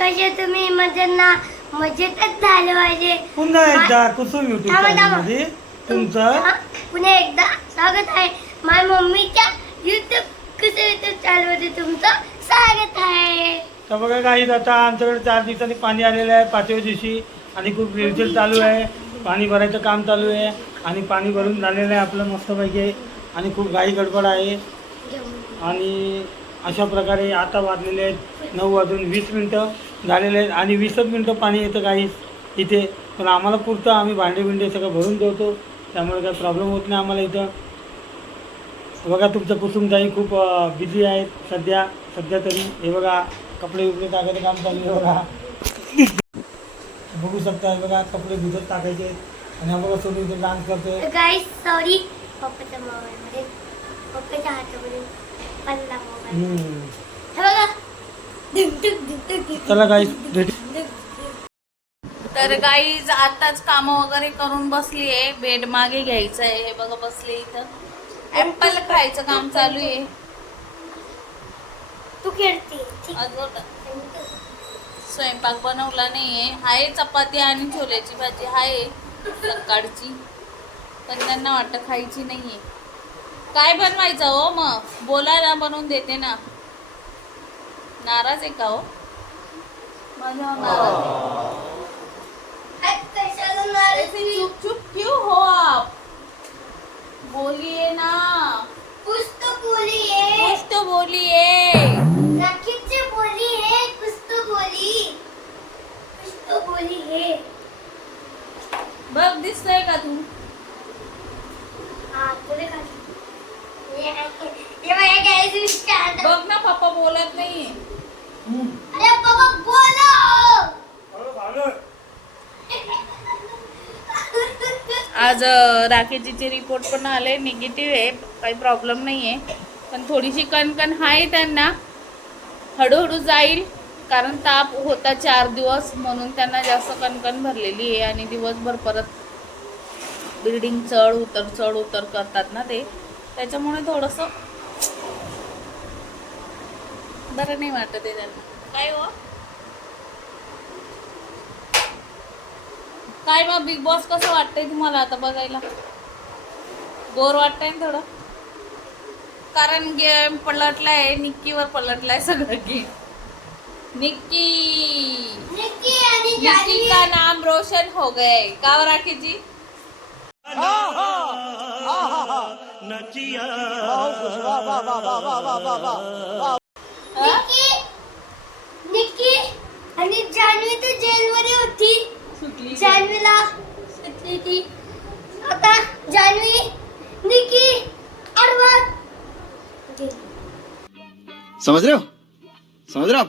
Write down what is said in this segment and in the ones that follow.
कसे तुम्ही मजेंना मजेतच झाले पाहिजे. पुन्हा एकदा कुसुम युट्यूब थांबा, चॅनल थांबा. मध्ये तुमचं हा, पुन्हा एकदा स्वागत आहे. माझ्या मम्मीच्या युट्यूब कसं युट्यूब चॅनलमध्ये तुमचं स्वागत आहे. तर बघा काही आता आमच्याकडे चार दिवसांनी पाणी आलेलं आहे पाचव्या दिवशी आणि खूप रेलचेल चालू आहे. पाणी भरायचं काम चालू आहे आणि पाणी भरून झालेलं आहे आपलं मस्तपैकी. आणि खूप घाई गडबड आहे. आणि अशा प्रकारे आता वाजलेले आहेत नऊ वाजून वीस मिनटं. झालेले आहेत. आणि वीसच मिनटं पाणी येतं काही इथे. पण आम्हाला पुरतं आम्ही भांडे बिंडे सगळं भरून ठेवतो. त्यामुळे काही प्रॉब्लेम होत नाही आम्हाला इथं. बघा तुमचं कुसुमताई खूप बिझी आहेत सध्या. सध्या तरी हे बघा कपडे बिपडे टाकायचं काम चालू आहे बघा. बघू शकता बघा कपडे भिजत टाकायचे आणि बघा सोनी इथे डान्स करतोय. गाईस सॉरी पप्पाच्या मोबाईलमध्ये पप्पाच्या हातामध्ये पडला मोबाईल. हे बघा चला धुक. तर गाईज आताच काम वगैरे करून बसली आहे बेड मागे घ्यायचं आहे हे बघा बसले इथं. ऍपल खायचं काम चालू आहे. तू खेळते. स्वयंपाक बनवला नाहीये. आहे चपाती आणि छोल्याची भाजी आहे सकाळची. पण त्यांना वाटतं खायची नाहीये. काय बनवायचं हो मग? बोला ना बनवून देते ना. नाराज़ आहे का हो? नाराज़ चुप चुप क्यों हो आप? बोलिए ना. कुछ तो बोली है कुछ तो बोलिए. राखीब से बोली है कुछ तो बोली. कुछ तो बोली है बघ दिसतोय का तू? राखेजीचे राकेशजीचे रिपोर्ट पण आले. निगेटिव्ह आहे. काही प्रॉब्लेम नाही आहे पण थोडीशी कणकण आहे त्यांना. हळूहळू जाईल. कारण ताप होता चार दिवस. म्हणून त्यांना जास्त कणकण भरलेली आहे. आणि दिवसभर परत बिल्डिंग चढ उतर चढ उतर करतात ना ते. त्याच्यामुळे थोडंसं बरं नाही वाटत आहे त्यांना. काय हो? काय मग बिग बॉस कसं वाटतंय तुम्हाला आता बघायला? बोर वाटतंय ना थोडं? कारण गेम पलटलाय निक्कीवर पलटलाय सगळं गेम निक्की निक्की आणि निक्की जान्हवी का नाम रोशन हो गए. का हो राखी जी निक्की निक्की आणि जान्हवी तर जेलमध्ये होती. सुटली जान्हवीला सुटली ती आता जान्हवी निक्की अरवाद समझ रहे हो? समझ रहे हो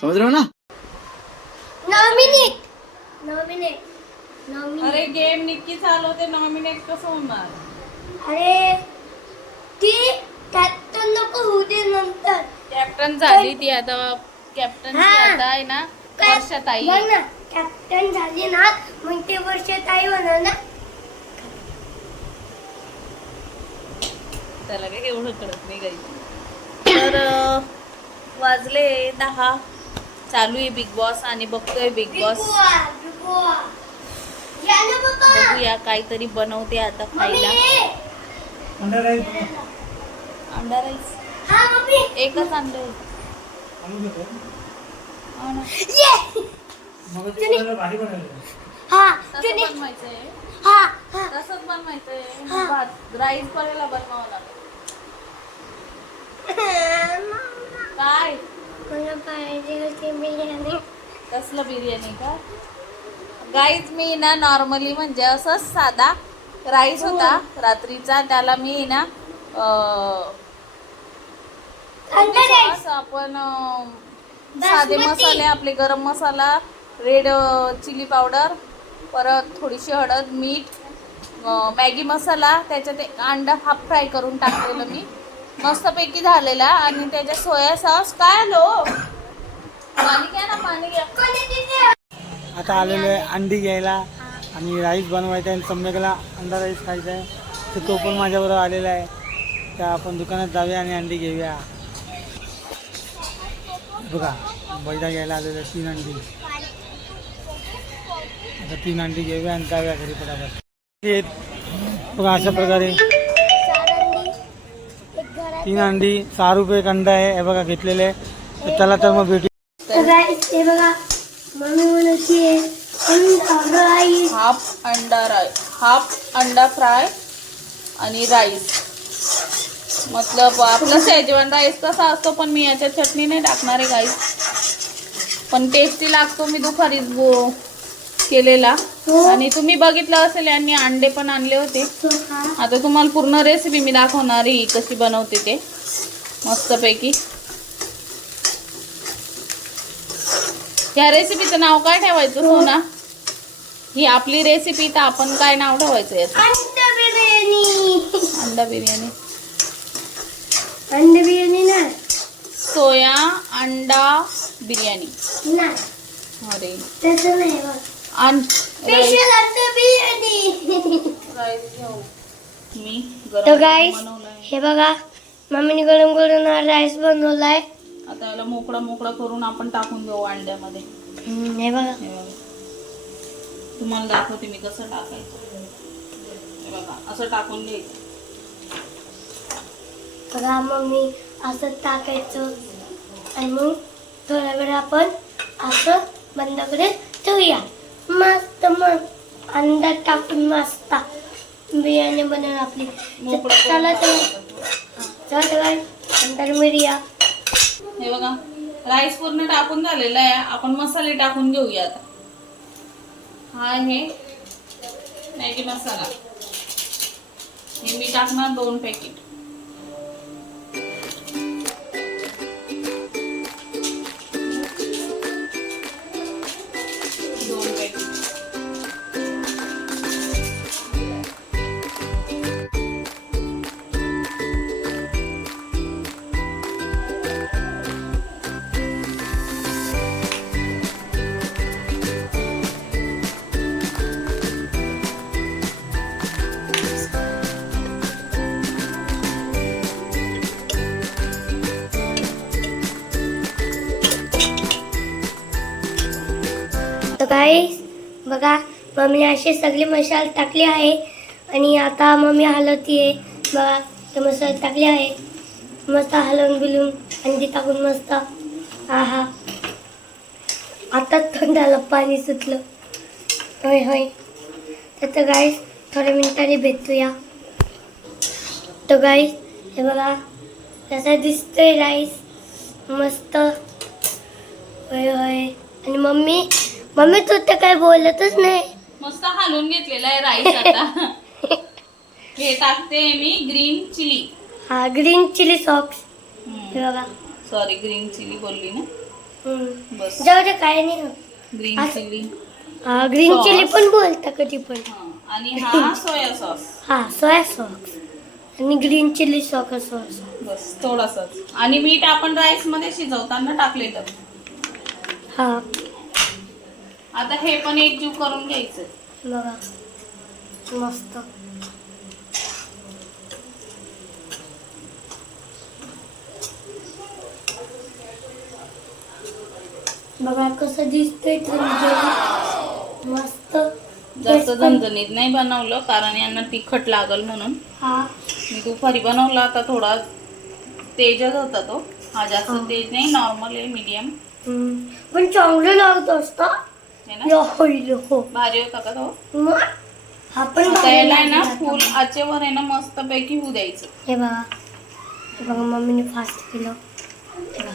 समझ रहे हो ना? नॉमिनेट नॉमिनेट नॉमिनेट अरे गेम निक्की चालवते नॉमिनेट कसं होणार? अरे ती तर नको होऊ दे नंतर. कॅप्टन झाली ती आता कॅप्टन हा. आता आहे ना वर्षाताई बघ ना. कॅप्टन झाली ना मग ते वर्षात आई होणार ना? त्याला काही एवढं कळत नाही काही. तर वाजले दहा. चालू आहे बिग बॉस आणि बघतोय बिग बॉस बघूया काहीतरी बनवते आता खायला. अंडा राईस अंडा राईस हा मम्मी. एकच अंडे हो ना ये मग ते बनवायला भारी बनवलं? हा हा हा. तसंच बनवायचंय. हा. भात राईस पहिला बनवावं लागेल? काय? मला पाहिजे होती बिर्याणी. कसलं बिर्याणी का? गाईच मी ना नॉर्मली म्हणजे असंच साधा राईस होता रात्रीचा. त्याला मी ना अं, अंडा राईस. sauce आपण अं, साधे बासमती. मसाले आपले गरम मसाला रेड चिली पावडर परत थोडीशी हळद मीठ मॅगी मसाला त्याच्यात एक अंडा हाफ फ्राय करून टाकलेलं मी. मस्तपैकी झालेला आणि त्याच्यात सोया सॉस. काय आलो? पाणी घ्या ना पाणी घ्या. आता आलेलो आहे अंडी घ्यायला आणि राईस बनवायचा आहे आणि सम्यकला अंडा राईस खायचा आहे. तर तो पण माझ्याबरोबर आलेला आहे. तर आपण दुकानात जाऊया आणि अंडी घेऊया. बघा बैठा घ्यायला आलेलं तीन अंडी. आता तीन अंडी घेऊया आणि जाऊया घरी पटापट बघा अशा प्रकारे. तीन अंडी सहा रुपये एक अंडा आहे हे बघा घेतलेले आहे. तर चला तर मग भेटू. हे बघा मम्मी हाफ अंडा राय हाफ अंडा फ्राय आणि राईस. मतलब आपला शेजवान राईस कसा असतो पण मी याच्यात चटणी नाही टाकणार आहे गाईस पण टेस्टी लागतो मी दुपारीच गो केलेला. हो. आणि तुम्ही बघितलं असेल यांनी अंडे पण आणले होते. हा. आता तुम्हाला पूर्ण रेसिपी मी दाखवणार आहे कशी बनवते ते. मस्तपैकी. या रेसिपीचं नाव काय ठेवायचं सोना? ही. आपली रेसिपी तर आपण काय नाव ठेवायचं याचं? अंडा बिर्याणी. अंडा बिर्याणी. अंडा बिर्याणी नाही. सोया अंडा बिर्याणी. अरे. तसं नाही मी तर गाईस हे बघा मम्मीने गरम गरम राईस बनवलाय. आता याला मोकळा मोकळा करून आपण टाकून देऊ अंड्यामध्ये. हे बघा. तुम्हाला दाखवते मी कसं टाकायचं. बघा असं टाकून घ्यायचं. बघा मम्मी असं टाकायचं. आणि मग थोडा वेळ आपण असं बंद करून ठेवूया. मस्त मग. अंडा टाकून मस्त. बिर्याणी बनवून आपली. चला तर. चला मिरिया हे बघा राईस पूर्ण टाकून झालेला आहे. आपण मसाले टाकून घेऊया आता. हा आहे मॅगी मसाला. हे मी टाकणार दोन पॅकेट तर बघा मम्मीने अशी सगळी मशाल टाकली आहे. आणि आता मम्मी हलवती आहे बघा ते मशाल टाकले आहे. मस्त हलवून बिलून आणि ते टाकून मस्त. आहा. हा आता तोंडाला पाणी सुटलं. होय होय. तर गाईस थोड्या मिनिटांनी भेटूया. तर गाईस हे बघा. कसं दिसतोय राईस मस्त. होय होय. आणि मम्मी? मम्मी तू तर काय बोलतच नाही. मस्त हलवून घेतलेला आहे राईस आता. हे टाकते मी ग्रीन चिली. हा ग्रीन चिली सॉक्स. हे बघा. सॉरी ग्रीन चिली बोलली ना. हम्म. बस. जाऊ दे काय नाही. होत. ग्रीन असं- चिली. हा ग्रीन. चिली पण बोलता कधी पण. आणि हा सोया सॉस. हा सोया सॉक्स. आणि ग्रीन चिली सॉक्स सॉस बस थोडासाच. आणि मीठ आपण राईसमध्ये शिजवताना टाकलेलं. हा. आता हे पण एकजीव करून घ्यायचं. बघा. मस्त. बघा कसं दिसतंय मस्त. जास्त झणझणीत नाही बनवलं कारण यांना तिखट लागल म्हणून. हा. मी दुपारी बनवला आता थोडा तेजच होता तो. हा जास्त. तेज नाही नॉर्मल आहे मीडियम. पण चांगलं लागत असतं. ना? हो. भारी होता का तो मग पण आता भारी याला आहे ना फुल. आचेवर आहे ना मस्त पैकी होऊ द्यायचं. हे बघा. हे बघा मम्मीने फास्ट केलं. हे बघा.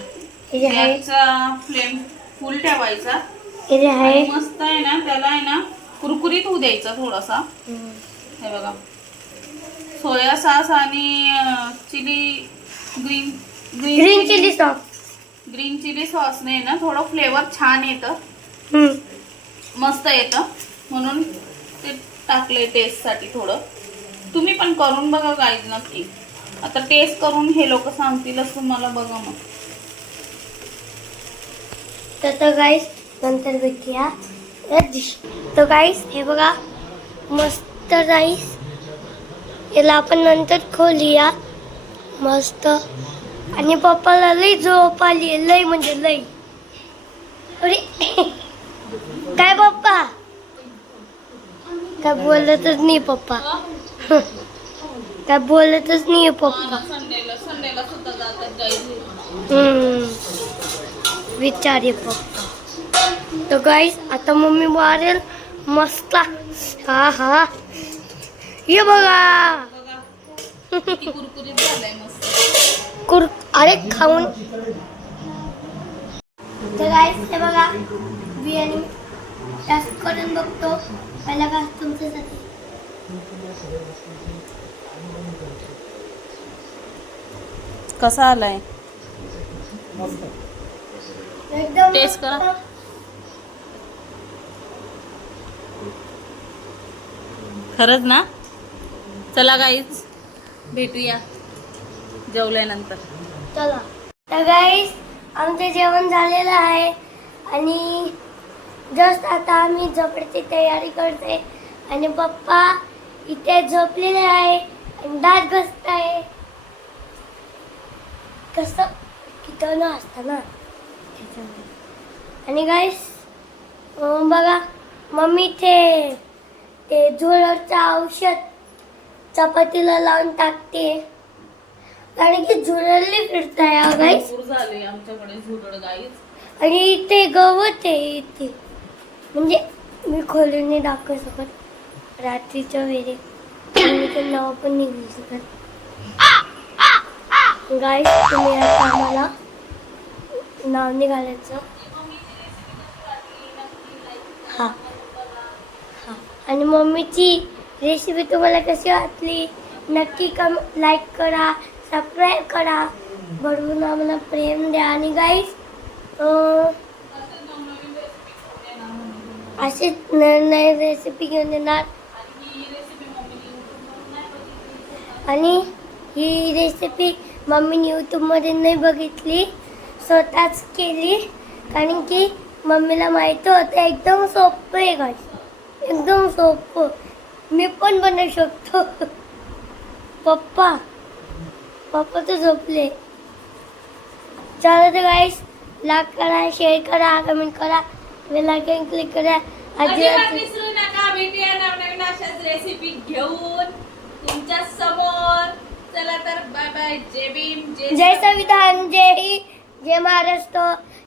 हे जे आहे गॅसचा फ्लेम फुल ठेवायचा. हे जे आहे आणि मस्त आहे ना त्याला आहे ना कुरकुरीत होऊ द्यायचा थोडासा. हम्म. हे बघा. सोया सॉस आणि chilli green green chilli sauce. Green chilli सॉसने ना थोडं फ्लेवर छान येतं. हम्म. मस्त येतं म्हणून ते टाकले टेस्टसाठी थोडं. तुम्ही पण करून बघा गाईज नक्की. आता टेस्ट करून हे लोक सांगतीलच तुम्हाला बघा मग. तर गाईस नंतर भेटूया. या तर गाईस हे बघा. मस्त राईस याला आपण नंतर खोलूया. मस्त. आणि पप्पाला लई झोप आली लई म्हणजे लई. अरे. काय पप्पा? काय बोलतच नाही पप्पा. काय बोलतच नाही पप्पा. विचार आहे पप्पा. तर गाईस आता मम्मी मारेल. मस्त. हा हा. ये बघा. कुर अरे खाऊन. तर गाईस हे बघा. बिर्याणी. जास्त करून बघतो. पहिला तुमच्यासाठी. कसा आलाय? एकदम Taste करा. खरंच ना? चला गाईज भेटूया जेवल्यानंतर चला. तर गाईस आमचं जेवण झालेलं आहे. आणि जस्ट आता आम्ही झोपण्याची तयारी करते आणि पप्पा इथे झोपलेले आहे आणि दात घसत आहे कसं? किती असतं ना. आणि गाईस बघा मम्मी ते ते झुरळचं औषध चपातीला लावून टाकते. कारण की झुरळली फिरताय हा गाईस भरपूर झाले आमच्याकडे झुरळ गाईज आणि इथे गवत आहे इथे. म्हणजे मी खोलून नाही दाखवू शकत. रात्रीच्या वेळी आणि ते नाव पण निघू शकत. गाईस तुम्ही आता आम्हाला नाव निघालायचं हा. हा. आणि मम्मीची रेसिपी तुम्हाला कशी वाटली? नक्की कम लाईक करा सबस्क्राईब करा. बरोबर आम्हाला प्रेम द्या. आणि गाईस असे नवीन रेसिपी घेऊन येणार आणि ही रेसिपी मम्मीने यूट्यूबमध्ये नाही बघितली स्वतःच केली कारण की मम्मीला माहिती होतं एकदम सोपं आहे गाईस एकदम सोपं मी पण बनवू शकतो पप्पा पप्पा तर झोपले चला तर गाईस लाईक करा शेअर करा कमेंट करा बेल आयकॉन क्लिक करा. अजिबात विसरू नका भेटूया नवनवीन अशाच रेसिपी घेऊन तुमच्यासमोर. चला तर बाय बाय जय भीम जय जय संविधान जय हिंद जय महाराष्ट्र.